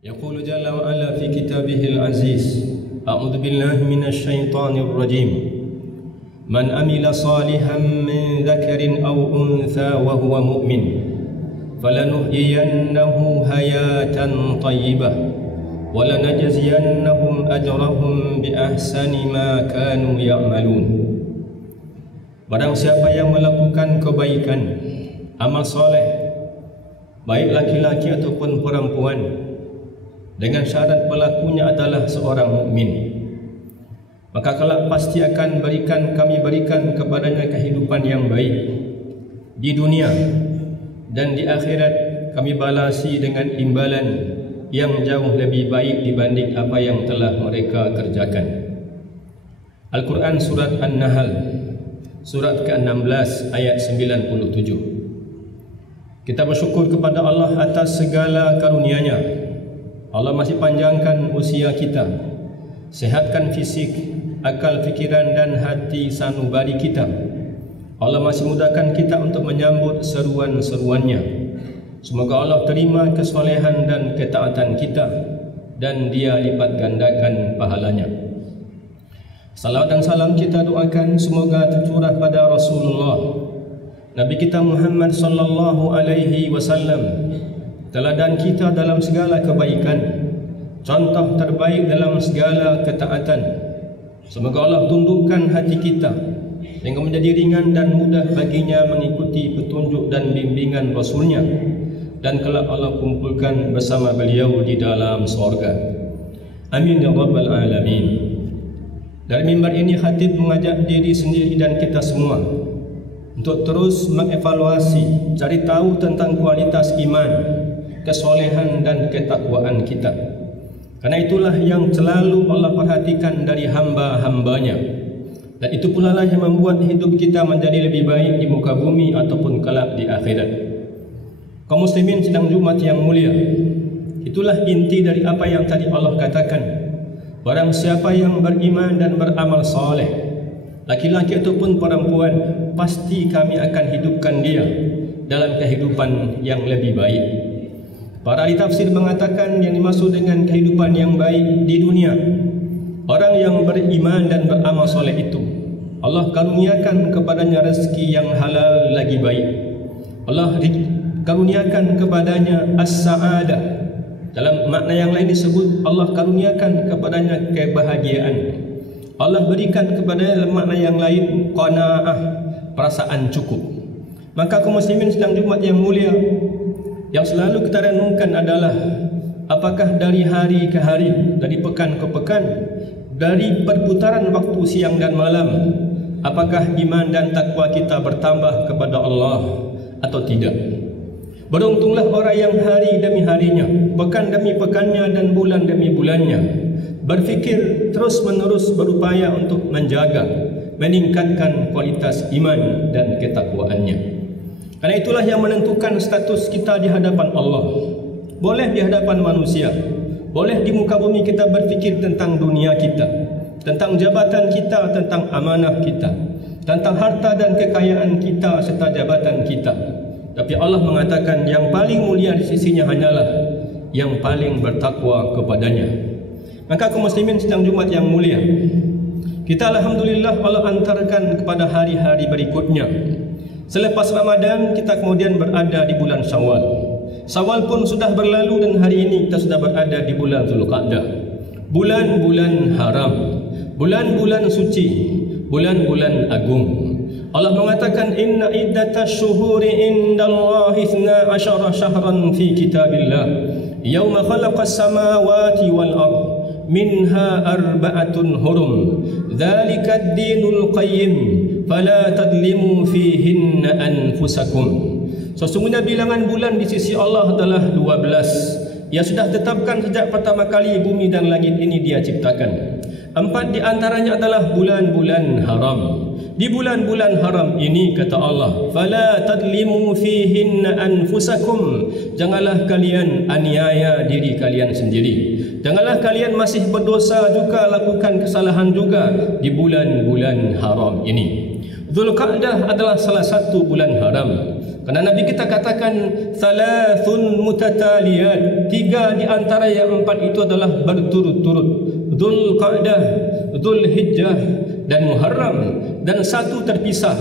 يقول جل وعلا في كتابه العزيز: أعوذ بالله من الشيطان الرجيم. من عمل صالحا من ذكر أو أنثى وهو مؤمن فلنحيينه حياة طيبة ولنجزينهم أجرهم بأحسن ما كانوا يعملون. Barang siapa yang melakukan kebaikan, amal soleh, baik laki-laki ataupun perempuan, dengan syarat pelakunya adalah seorang mukmin, maka kelak pasti akan kami berikan kepadanya kehidupan yang baik di dunia, dan di akhirat kami balasi dengan imbalan yang jauh lebih baik dibanding apa yang telah mereka kerjakan. Al-Quran Surat An-Nahl Surat ke-16 ayat 97. Kita bersyukur kepada Allah atas segala karunia-Nya. Allah masih panjangkan usia kita, sehatkan fisik, akal, fikiran dan hati sanubari kita. Allah masih mudahkan kita untuk menyambut seruan-seruannya. Semoga Allah terima kesolehan dan ketaatan kita, dan Dia lipat gandakan pahalanya. Salawat dan salam kita doakan semoga tercurah pada Rasulullah, Nabi kita Muhammad sallallahu alaihi wasallam, teladan kita dalam segala kebaikan, contoh terbaik dalam segala ketaatan. Semoga Allah tundukkan hati kita sehingga menjadi ringan dan mudah baginya mengikuti petunjuk dan bimbingan Rasulnya, dan kelak Allah kumpulkan bersama beliau di dalam surga. Amin ya rabbal alamin. Dari mimbar ini khatib mengajak diri sendiri dan kita semua untuk terus mengevaluasi, cari tahu tentang kualitas iman, kesolehan dan ketakwaan kita. Karena itulah yang selalu Allah perhatikan dari hamba-hambanya, dan itu pula lah yang membuat hidup kita menjadi lebih baik di muka bumi ataupun kelak di akhirat. Kaum muslimin sidang Jumat yang mulia, itulah inti dari apa yang tadi Allah katakan. Barang siapa yang beriman dan beramal soleh, laki-laki ataupun perempuan, pasti kami akan hidupkan dia dalam kehidupan yang lebih baik. Para ahli tafsir mengatakan yang dimaksud dengan kehidupan yang baik di dunia, orang yang beriman dan beramal soleh itu Allah karuniakan kepadanya rezeki yang halal lagi baik. Allah karuniakan kepadanya as-sa'adah. Dalam makna yang lain disebut Allah karuniakan kepadanya kebahagiaan. Allah berikan kepadanya dalam makna yang lain qanaah, perasaan cukup. Maka kaum muslimin sedang Jumat yang mulia, yang selalu kita renungkan adalah apakah dari hari ke hari, dari pekan ke pekan, dari perputaran waktu siang dan malam, apakah iman dan takwa kita bertambah kepada Allah atau tidak? Beruntunglah orang yang hari demi harinya, pekan demi pekannya dan bulan demi bulannya berfikir terus-menerus berupaya untuk menjaga, meningkatkan kualitas iman dan ketakwaannya. Karena itulah yang menentukan status kita di hadapan Allah. Boleh di hadapan manusia, boleh di muka bumi kita berfikir tentang dunia kita, tentang jabatan kita, tentang amanah kita, tentang harta dan kekayaan kita serta jabatan kita. Tapi Allah mengatakan yang paling mulia di sisinya hanyalah yang paling bertakwa kepadanya. Maka kaum muslimin sedang Jumat yang mulia, kita alhamdulillah Allah antarkan kepada hari-hari berikutnya. Selepas Ramadan kita kemudian berada di bulan Syawal. Syawal pun sudah berlalu dan hari ini kita sudah berada di bulan Zulqa'dah. Bulan-bulan haram, bulan-bulan suci, bulan-bulan agung. Allah mengatakan inna iddatash syuhuri indallahi 12 syahran fi kitabillah yauma khalaqas samawati wal ard minha arba'atun hurum dzalikad dinul qayyim fala tadlimu fihinna anfusakum. Sesungguhnya bilangan bulan di sisi Allah adalah 12 yang sudah ditetapkan sejak pertama kali bumi dan langit ini Dia ciptakan. 4 di antaranya adalah bulan-bulan haram. Di bulan-bulan haram ini kata Allah, fala tadlimu fihinna anfusakum, janganlah kalian aniaya diri kalian sendiri, janganlah kalian masih berdosa juga, lakukan kesalahan juga di bulan-bulan haram ini. Zulqa'dah adalah salah satu bulan haram. Karena Nabi kita katakan thalathun mutataliyat, 3 di antara yang 4 itu adalah berturut-turut. Zulqa'dah, Zulhijjah dan Muharram, dan 1 terpisah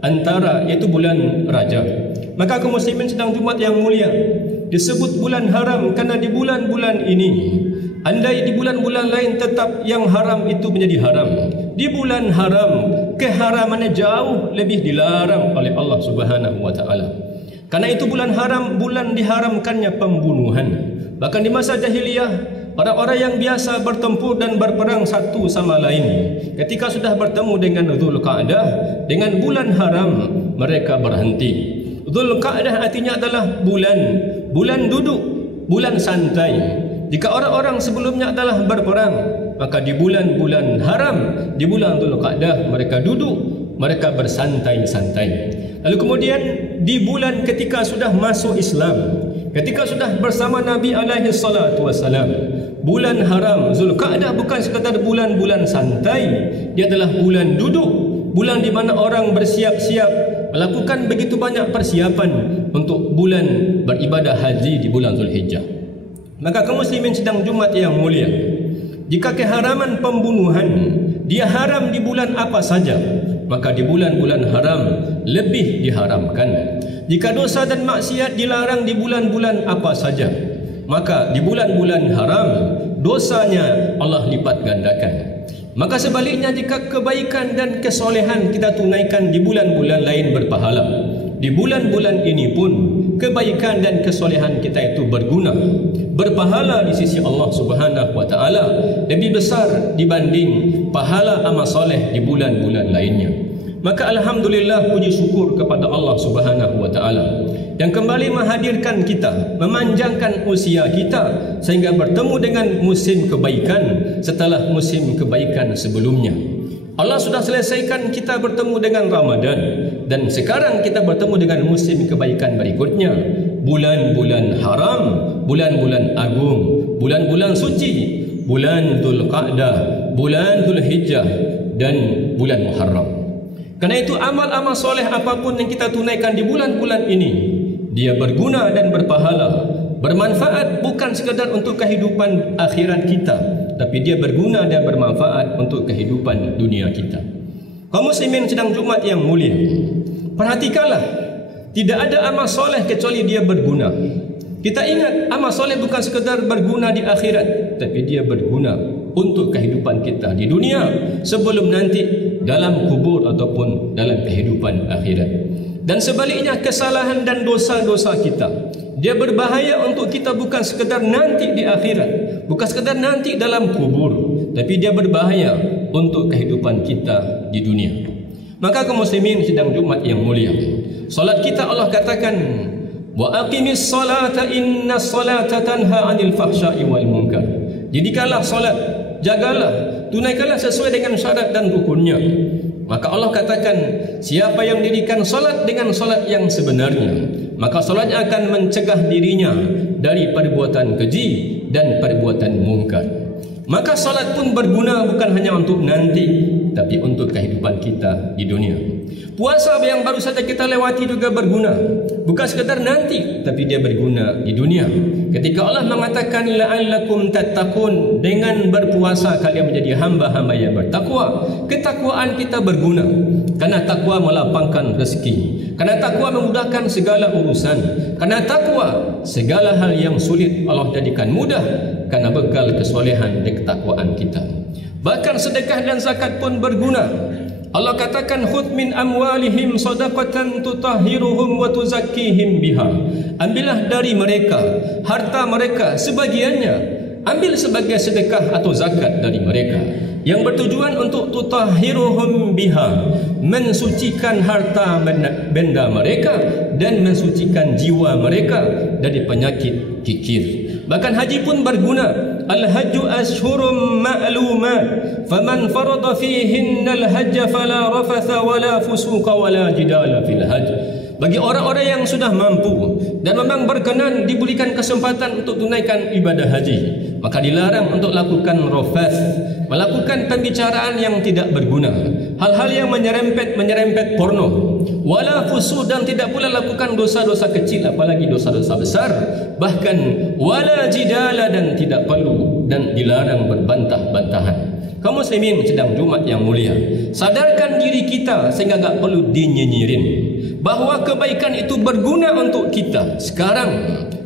antara, yaitu bulan Rajab. Maka kaum muslimin sedang Jumat yang mulia, disebut bulan haram karena di bulan-bulan ini, andai di bulan-bulan lain tetap yang haram itu menjadi haram, di bulan haram keharamannya jauh lebih dilarang oleh Allah Subhanahu wa taala. Karena itu bulan haram, bulan diharamkannya pembunuhan. Bahkan di masa jahiliyah, orang-orang yang biasa bertempur dan berperang satu sama lain, ketika sudah bertemu dengan Zulqa'dah, dengan bulan haram, mereka berhenti. Zulqa'dah artinya adalah bulan duduk, bulan santai. Jika orang-orang sebelumnya adalah berperang, maka di bulan-bulan haram, di bulan Zulqa'dah, mereka duduk, mereka bersantai-santai. Lalu kemudian di bulan ketika sudah masuk Islam, ketika sudah bersama Nabi alaihi salatu wasalam, bulan haram Zulqa'dah bukan sekadar bulan-bulan santai, dia adalah bulan duduk, bulan di mana orang bersiap-siap melakukan begitu banyak persiapan untuk bulan beribadah haji di bulan Zulhijjah. Maka kaum muslimin sedang Jumat yang mulia, jika keharaman pembunuhan dia haram di bulan apa saja, maka di bulan-bulan haram lebih diharamkan. Jika dosa dan maksiat dilarang di bulan-bulan apa saja, maka di bulan-bulan haram dosanya Allah lipat gandakan. Maka sebaliknya, jika kebaikan dan kesolehan kita tunaikan di bulan-bulan lain berpahala, di bulan-bulan ini pun kebaikan dan kesolehan kita itu berguna, berpahala di sisi Allah Subhanahu wa taala lebih besar dibanding pahala amal soleh di bulan-bulan lainnya. Maka alhamdulillah, puji syukur kepada Allah Subhanahu wa taala yang kembali menghadirkan kita, memanjangkan usia kita sehingga bertemu dengan musim kebaikan setelah musim kebaikan sebelumnya. Allah sudah selesaikan kita bertemu dengan Ramadan, dan sekarang kita bertemu dengan musim kebaikan berikutnya, bulan-bulan haram, bulan-bulan agung, bulan-bulan suci, bulan Zulqa'dah, bulan Zulhijjah, dan bulan Muharram. Karena itu amal-amal soleh apapun yang kita tunaikan di bulan-bulan ini, dia berguna dan berpahala, bermanfaat bukan sekadar untuk kehidupan akhirat kita, tapi dia berguna dan bermanfaat untuk kehidupan dunia kita. Kaum muslimin sedang Jumat yang mulia, perhatikanlah, tidak ada amal soleh kecuali dia berguna. Kita ingat, amal soleh bukan sekadar berguna di akhirat, tapi dia berguna untuk kehidupan kita di dunia sebelum nanti dalam kubur ataupun dalam kehidupan akhirat. Dan sebaliknya, kesalahan dan dosa-dosa kita, dia berbahaya untuk kita bukan sekadar nanti di akhirat, bukan sekadar nanti dalam kubur, tapi dia berbahaya untuk kehidupan kita di dunia. Maka kaum muslimin sedang Jumat yang mulia, salat kita Allah katakan, wa aqimis salata inna salata tanha 'anil fahsya'i wal munkar. Jadikanlah salat, jagalah, tunaikanlah sesuai dengan syarat dan rukunnya. Maka Allah katakan, siapa yang dirikan salat dengan salat yang sebenarnya, maka salatnya akan mencegah dirinya dari perbuatan keji dan perbuatan mungkar. Maka salat pun berguna bukan hanya untuk nanti, tapi untuk kehidupan kita di dunia. Puasa yang baru saja kita lewati juga berguna, bukan sekadar nanti, tapi dia berguna di dunia. Ketika Allah mengatakan la'allakum tattaqun, dengan berpuasa kalian menjadi hamba-hamba yang bertakwa, ketakwaan kita berguna. Karena takwa melapangkan rezeki, karena takwa memudahkan segala urusan, karena takwa segala hal yang sulit Allah jadikan mudah karena bekal kesolehan dan ketakwaan kita. Bahkan sedekah dan zakat pun berguna. Allah katakan, khudh min amwalihim sadaqatan tutahhiruhum wa tuzakkihim biha. Ambillah dari mereka, harta mereka sebagiannya, ambil sebagai sedekah atau zakat dari mereka, yang bertujuan untuk tutahhiruhum biha, mensucikan harta benda mereka dan mensucikan jiwa mereka dari penyakit kikir. Bahkan haji pun berguna. Al-hajju ashhurum ma'lumat, faman farada fihinna al-hajj fala rafatha wala fusuqa wala jidala fil hajj. bagi orang-orang yang sudah mampu dan memang berkenan diberikan kesempatan untuk tunaikan ibadah haji, maka dilarang untuk lakukan rafath, melakukan pembicaraan yang tidak berguna, hal-hal yang menyerempet porno, wala fusuq, dan tidak pula lakukan dosa-dosa kecil apalagi dosa-dosa besar, bahkan wala jidala, dan tidak perlu dan dilarang berbantah-bantahan. Kaum muslimin sedang Jumat yang mulia, sadarkan diri kita sehingga tak perlu dinyinyirin bahawa kebaikan itu berguna untuk kita sekarang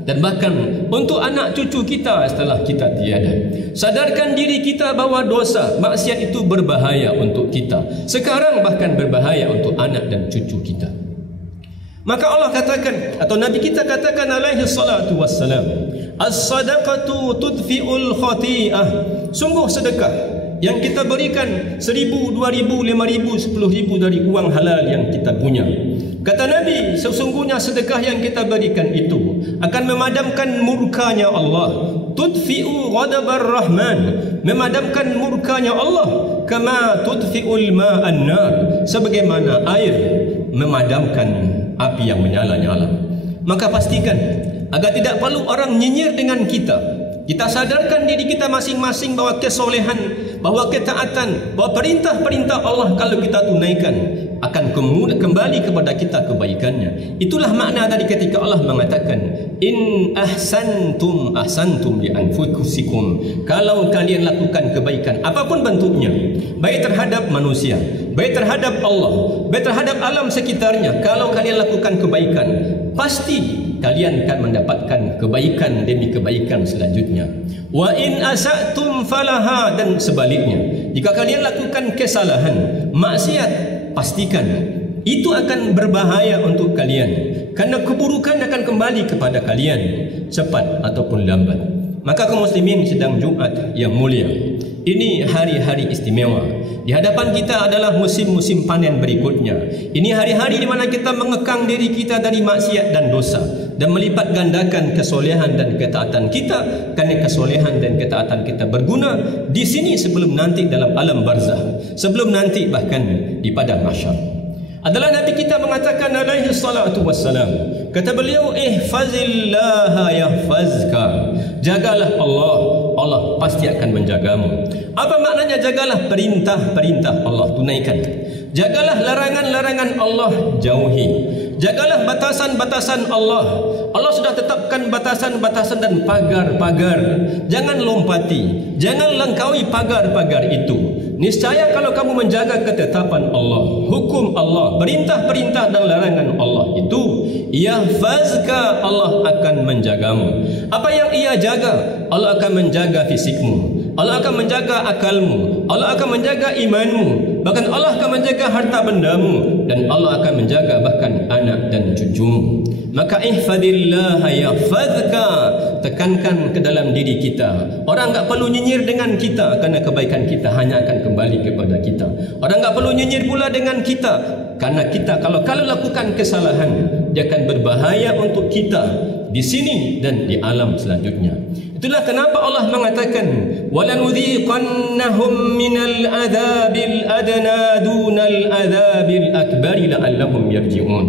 dan bahkan untuk anak cucu kita setelah kita tiada. Sadarkan diri kita bahawa dosa, maksiat itu berbahaya untuk kita sekarang, bahkan berbahaya untuk anak dan cucu kita. Maka Allah katakan, atau Nabi kita katakan alaihi salatu wassalam, as-sadaqatu tudfi'ul khati'ah. Sungguh sedekah yang kita berikan 1,000, 2,000, 5,000, 10,000 dari uang halal yang kita punya, kata Nabi, sesungguhnya sedekah yang kita berikan itu akan memadamkan murkanya Allah. Tudfi'u ghadabar rahman, memadamkan murkanya Allah, kama tudfi'ul ma'an nar, sebagaimana air memadamkan api yang menyala-nyala. Maka pastikan agar tidak perlu orang nyinyir dengan kita. Kita sadarkan diri kita masing-masing bahawa kesolehan, bahawa ketaatan, bahawa perintah-perintah Allah kalau kita tunaikan akan kembali kepada kita kebaikannya. Itulah makna dari ketika Allah mengatakan, in ahsantum ahsantum li anfusikum. Kalau kalian lakukan kebaikan apapun bentuknya, baik terhadap manusia, baik terhadap Allah, baik terhadap alam sekitarnya, kalau kalian lakukan kebaikan, pasti kalian akan mendapatkan kebaikan demi kebaikan selanjutnya. Wa in asa'tum falaha, dan sebaliknya, jika kalian lakukan kesalahan, maksiat, pastikan itu akan berbahaya untuk kalian, karena keburukan akan kembali kepada kalian cepat ataupun lambat. Maka kaum muslimin sedang Jumat yang mulia, ini hari-hari istimewa. Di hadapan kita adalah musim-musim panen berikutnya. Ini hari-hari di mana kita mengekang diri kita dari maksiat dan dosa dan melipat gandakan kesolehan dan ketaatan kita, kerana kesolehan dan ketaatan kita berguna di sini sebelum nanti dalam alam barzah, sebelum nanti bahkan di padang mahsyar. Adalah Nabi kita mengatakan alaihi salatu wassalam, kata beliau, ihfazillaha yahfazka, jagalah Allah, Allah pasti akan menjagamu. Apa maknanya jagalah? Perintah-perintah Allah tunaikan, jagalah larangan-larangan Allah jauhi, jagalah batasan-batasan Allah. Allah sudah tetapkan batasan-batasan dan pagar-pagar, jangan lompati, jangan langkaui pagar-pagar itu. Niscaya kalau kamu menjaga ketetapan Allah, hukum Allah, perintah-perintah dan larangan Allah itu, yahfazka, Allah akan menjagamu. Apa yang ia jaga? Allah akan menjaga fisikmu, Allah akan menjaga akalmu, Allah akan menjaga imanmu, bahkan Allah akan menjaga harta bendamu, dan Allah akan menjaga bahkan anak dan cucumu. Maka ihfadillaha yahfazka, tekankan ke dalam diri kita. Orang tak perlu nyinyir dengan kita, kerana kebaikan kita hanya akan kembali kepada kita. Orang tak perlu nyinyir pula dengan kita, karena kita kalau lakukan kesalahan, dia akan berbahaya untuk kita di sini dan di alam selanjutnya. Itulah kenapa Allah mengatakan, walanudhiqannahum minal adzabil adna dunal adzabil akbari la'allahum yarji'un.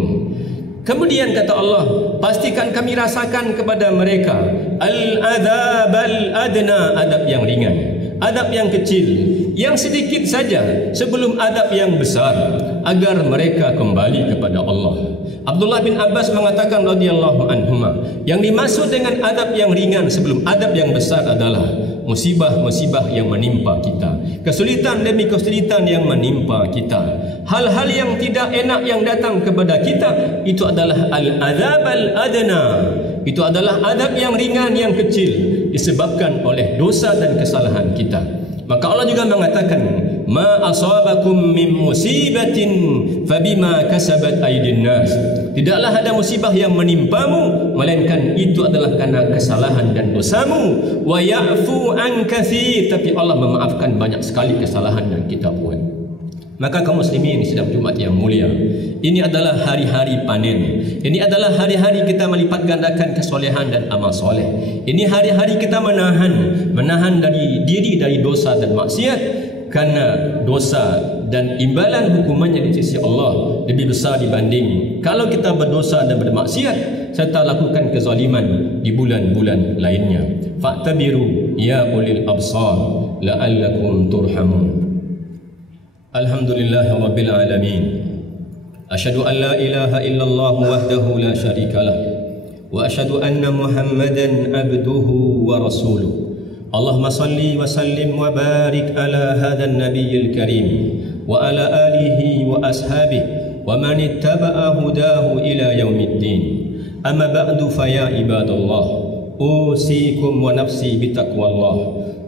Kemudian kata Allah, pastikan kami rasakan kepada mereka al-adzabal adna, adab yang ringan, adab yang kecil, yang sedikit saja sebelum adab yang besar, agar mereka kembali kepada Allah. Abdullah bin Abbas mengatakan radhiyallahu anhuma, yang dimaksud dengan adab yang ringan sebelum adab yang besar adalah musibah-musibah yang menimpa kita, kesulitan demi kesulitan yang menimpa kita, hal-hal yang tidak enak yang datang kepada kita, itu adalah al-adzab al-adna, itu adalah adab yang ringan, yang kecil, disebabkan oleh dosa dan kesalahan kita. Maka Allah juga mengatakan, ma asabakum min musibatin fabima kasabat aydin nas, tidaklah ada musibah yang menimpamu melainkan itu adalah karena kesalahan dan dosamu. Wa ya'fu an katsir, tapi Allah memaafkan banyak sekali kesalahan yang kita buat. Maka kaum muslimin sedang Jumat yang mulia, ini adalah hari-hari panen. Ini adalah hari-hari kita melipat gandakan kesolehan dan amal soleh. Ini hari-hari kita menahan dari diri dari dosa dan maksiat, karena dosa dan imbalan hukumannya di sisi Allah lebih besar dibanding kalau kita berdosa dan bermaksiat serta lakukan kezaliman di bulan-bulan lainnya. Fa'tabiru ya ulil absar la'allakum turhamun. Alhamdulillahirabbil alamin. Asyhadu an la ilaha illallah wahdahu la syarikalah wa asyhadu anna Muhammadan abduhu wa rasuluh. Allahumma salli wa sallim wa barik ala hadzal nabiyil karim wa ala alihi wa ashabihi wa man ittaba'a hudahu ila yaumiddin. Amma ba'du fa ya ibadallah, usikum wa nafsi bitaqwallah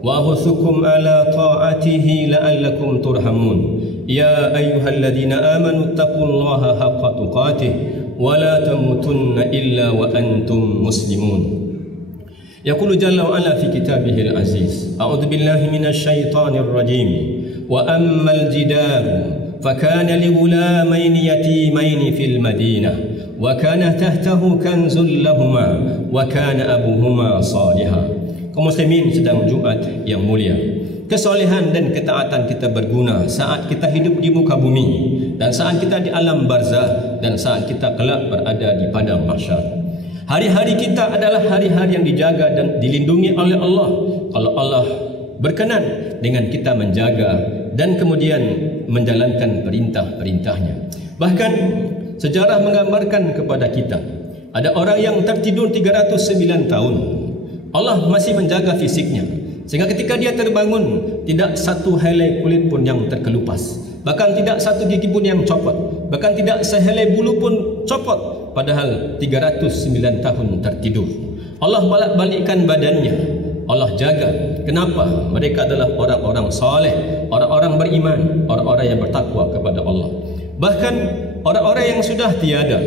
wa ahuthukum ala ta'atihi la'allakum turhamun. Ya ayyuhalladzina amanu taqullaha haqqa tuqatih wa la tamutunna illa wa antum muslimun. Yaqulu jalla wa ala fi kitabihil aziz, a'udzu billahi minasy syaithanir rajim. Wa ammal jidar fakana li ghulamaini yatimaini fil madinah wa kana tahtahu kanzul lahumā wa kana abuhuma salihah. Kaum muslimin sedang Jumat yang mulia. Kesolehan dan ketaatan kita berguna saat kita hidup di muka bumi dan saat kita di alam barzah dan saat kita kelak berada di padang mahsyar. Hari-hari kita adalah hari-hari yang dijaga dan dilindungi oleh Allah. Kalau Allah berkenan dengan kita menjaga dan kemudian menjalankan perintah-perintahnya. Bahkan sejarah menggambarkan kepada kita, ada orang yang tertidur 309 tahun. Allah masih menjaga fisiknya, sehingga ketika dia terbangun, tidak satu helai kulit pun yang terkelupas, bahkan tidak satu gigi pun yang copot, bahkan tidak sehelai bulu pun copot. Padahal 309 tahun tertidur. Allah balak-balikkan badannya, Allah jaga. Kenapa? Mereka adalah orang-orang saleh, orang-orang beriman, orang-orang yang bertakwa kepada Allah. Bahkan orang-orang yang sudah tiada,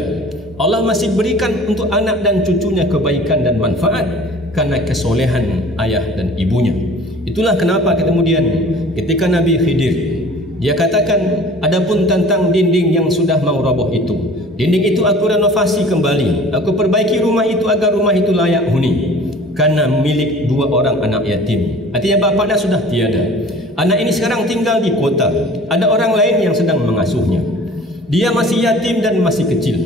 Allah masih berikan untuk anak dan cucunya kebaikan dan manfaat karena kesolehan ayah dan ibunya. Itulah kenapa kemudian ketika Nabi Khidir, dia katakan, adapun tentang dinding yang sudah mau roboh itu, dinding itu aku renovasi kembali, aku perbaiki rumah itu agar rumah itu layak huni, karena milik dua orang anak yatim. Artinya bapaknya sudah tiada. Anak ini sekarang tinggal di kota, ada orang lain yang sedang mengasuhnya. Dia masih yatim dan masih kecil.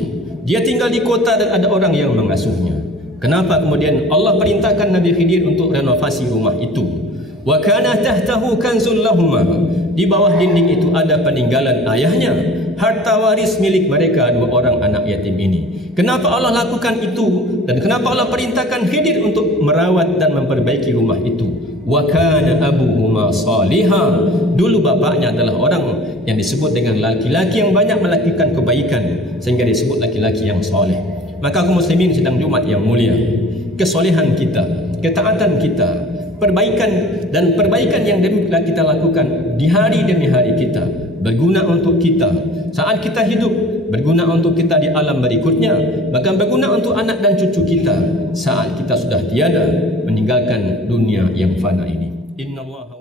Dia tinggal di kota dan ada orang yang mengasuhnya. Kenapa kemudian Allah perintahkan Nabi Khidir untuk renovasi rumah itu? Wa kana tahtahu kanzul lahumā. Di bawah dinding itu ada peninggalan ayahnya, harta waris milik mereka dua orang anak yatim ini. Kenapa Allah lakukan itu? Dan kenapa Allah perintahkan Khidir untuk merawat dan memperbaiki rumah itu? Wa kana abuhuma salihah. Dulu bapaknya adalah orang yang disebut dengan laki-laki yang banyak melakukan kebaikan, sehingga disebut laki-laki yang soleh. Maka kaum muslimin sedang Jumat yang mulia, kesolehan kita, ketaatan kita, perbaikan yang demikian kita lakukan di hari demi hari kita, berguna untuk kita saat kita hidup, berguna untuk kita di alam berikutnya, bahkan berguna untuk anak dan cucu kita saat kita sudah tiada meninggalkan dunia yang fana ini. Innallaha